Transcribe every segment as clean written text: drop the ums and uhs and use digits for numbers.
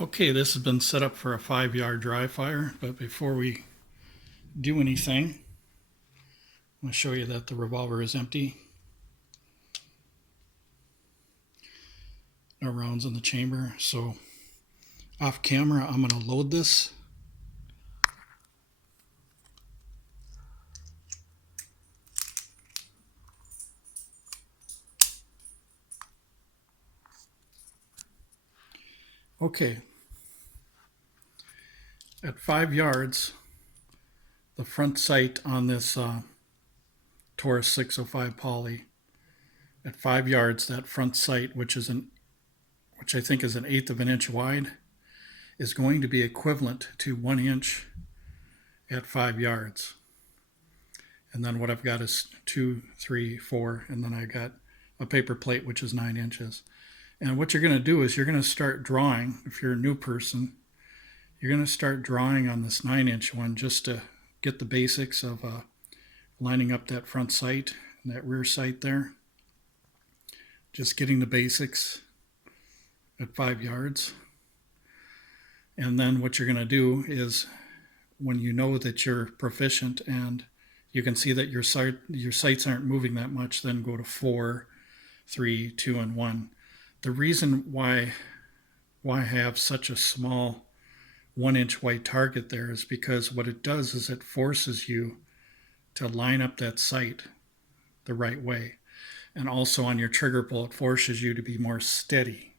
Okay, this has been set up for a 5-yard dry fire, but before we do anything, I'm going to show you that the revolver is empty. No rounds in the chamber, so off camera I'm going to load this. Okay, at 5 yards, the front sight on this Taurus 605 poly, at 5 yards, that front sight, which I think is an eighth of an inch wide, is going to be equivalent to 1 inch at 5 yards. And then what I've got is 2, 3, 4, and then I got a paper plate which is 9 inches. And what you're going to do is you're going to start drawing. If you're a new person, you're going to start drawing on this 9-inch one just to get the basics of lining up that front sight and that rear sight there. Just getting the basics at 5 yards. And then what you're going to do is, when you know that you're proficient and you can see that your sights aren't moving that much, then go to 4, 3, 2, and 1. The reason why I have such a small 1-inch white target there is because what it does is it forces you to line up that sight the right way. And also on your trigger pull, it forces you to be more steady.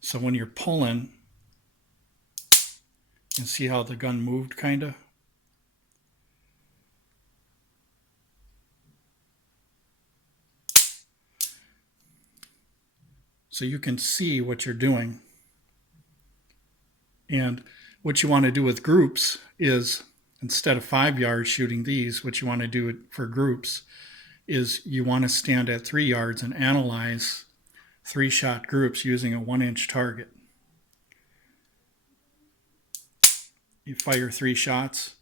So when you're pulling, you can see how the gun moved kind of. So you can see what you're doing. And what you want to do with groups is, instead of 5 yards shooting these, what you want to do for groups is you want to stand at 3 yards and analyze 3-shot groups using a 1-inch target. You fire 3 shots,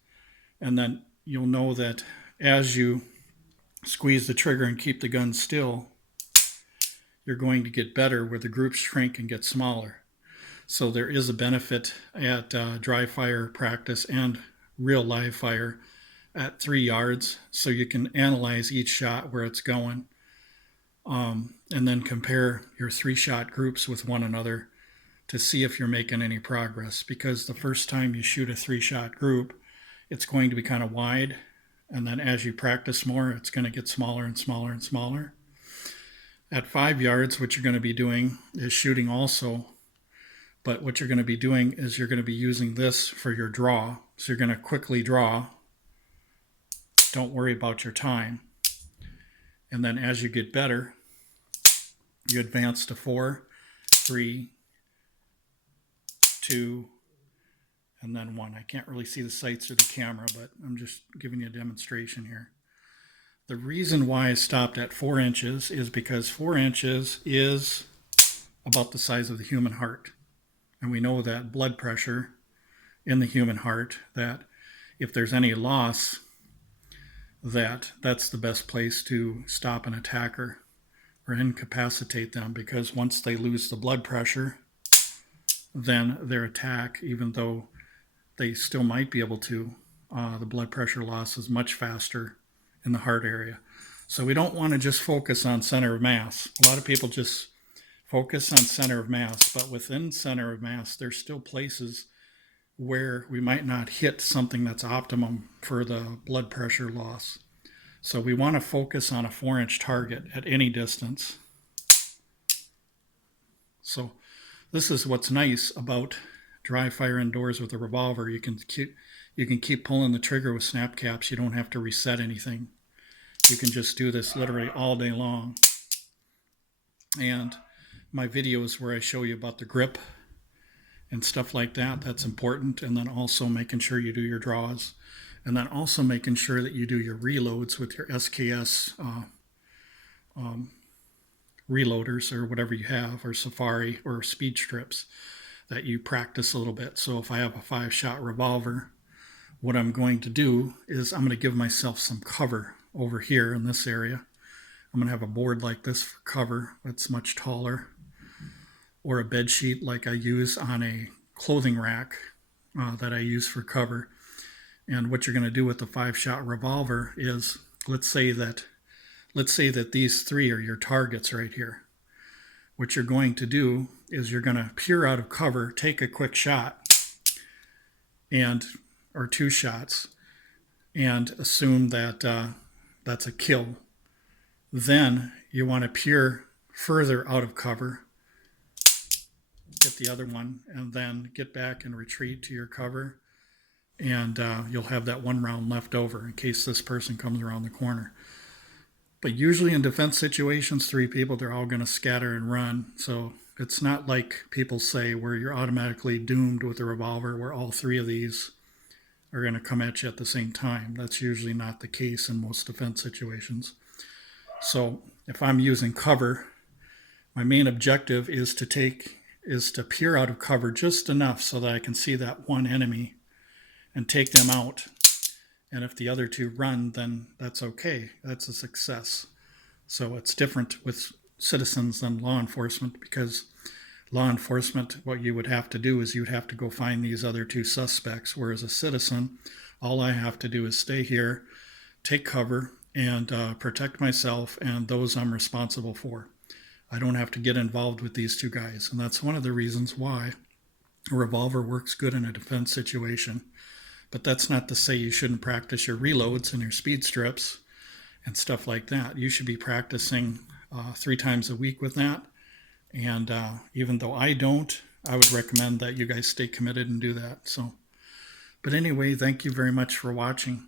and then you'll know that as you squeeze the trigger and keep the gun still, you're going to get better where the groups shrink and get smaller. So there is a benefit at dry fire practice and real live fire at 3 yards, so you can analyze each shot where it's going, and then compare your 3-shot groups with one another to see if you're making any progress. Because the first time you shoot a 3-shot group, it's going to be kind of wide, and then as you practice more, it's going to get smaller and smaller and smaller. At 5 yards, what you're going to be doing is shooting also, but what you're going to be doing is you're going to be using this for your draw. So you're going to quickly draw. Don't worry about your time. And then as you get better, you advance to 4, 3, 2, and then 1. I can't really see the sights or the camera, but I'm just giving you a demonstration here. The reason why I stopped at 4 inches is because 4 inches is about the size of the human heart. And we know that blood pressure in the human heart, that if there's any loss, that's the best place to stop an attacker or incapacitate them, because once they lose the blood pressure, then their attack, even though they still might be able to, the blood pressure loss is much faster in the heart area. So we don't want to just focus on center of mass. A lot of people just focus on center of mass, but within center of mass, there's still places where we might not hit something that's optimum for the blood pressure loss. So we want to focus on a 4-inch target at any distance. So this is what's nice about dry fire indoors with a revolver. You can keep pulling the trigger with snap caps. You don't have to reset anything. You can just do this literally all day long. And my videos where I show you about the grip and stuff like that, that's important. And then also making sure you do your draws. And then also making sure that you do your reloads with your SKS reloaders or whatever you have, or Safari or speed strips, that you practice a little bit. So if I have a 5-shot revolver, what I'm going to do is I'm going to give myself some cover over here in this area. I'm going to have a board like this for cover that's much taller. or a bed sheet like I use on a clothing rack that I use for cover. And what you're going to do with the 5-shot revolver is, let's say that these three are your targets right here. What you're going to do is you're going to peer out of cover, take a quick shot, and or 2 shots, and assume that that's a kill. Then you want to peer further out of cover, get the other one, and then get back and retreat to your cover. And you'll have that 1 round left over in case this person comes around the corner. But usually in defense situations, 3 people, they're all going to scatter and run. So it's not like people say where you're automatically doomed with a revolver where all 3 of these are going to come at you at the same time. That's usually not the case in most defense situations. So if I'm using cover, my main objective is to peer out of cover just enough so that I can see that one enemy and take them out. And if the other 2 run, then that's okay. That's a success. So it's different with citizens than law enforcement, because law enforcement, what you would have to do is you'd have to go find these other 2 suspects, whereas a citizen, all I have to do is stay here, take cover, and protect myself and those I'm responsible for. I don't have to get involved with these 2 guys, and that's one of the reasons why a revolver works good in a defense situation. But that's not to say you shouldn't practice your reloads and your speed strips and stuff like that. You should be practicing 3 times a week with that. And even though I don't, I would recommend that you guys stay committed and do that. So, but anyway, thank you very much for watching.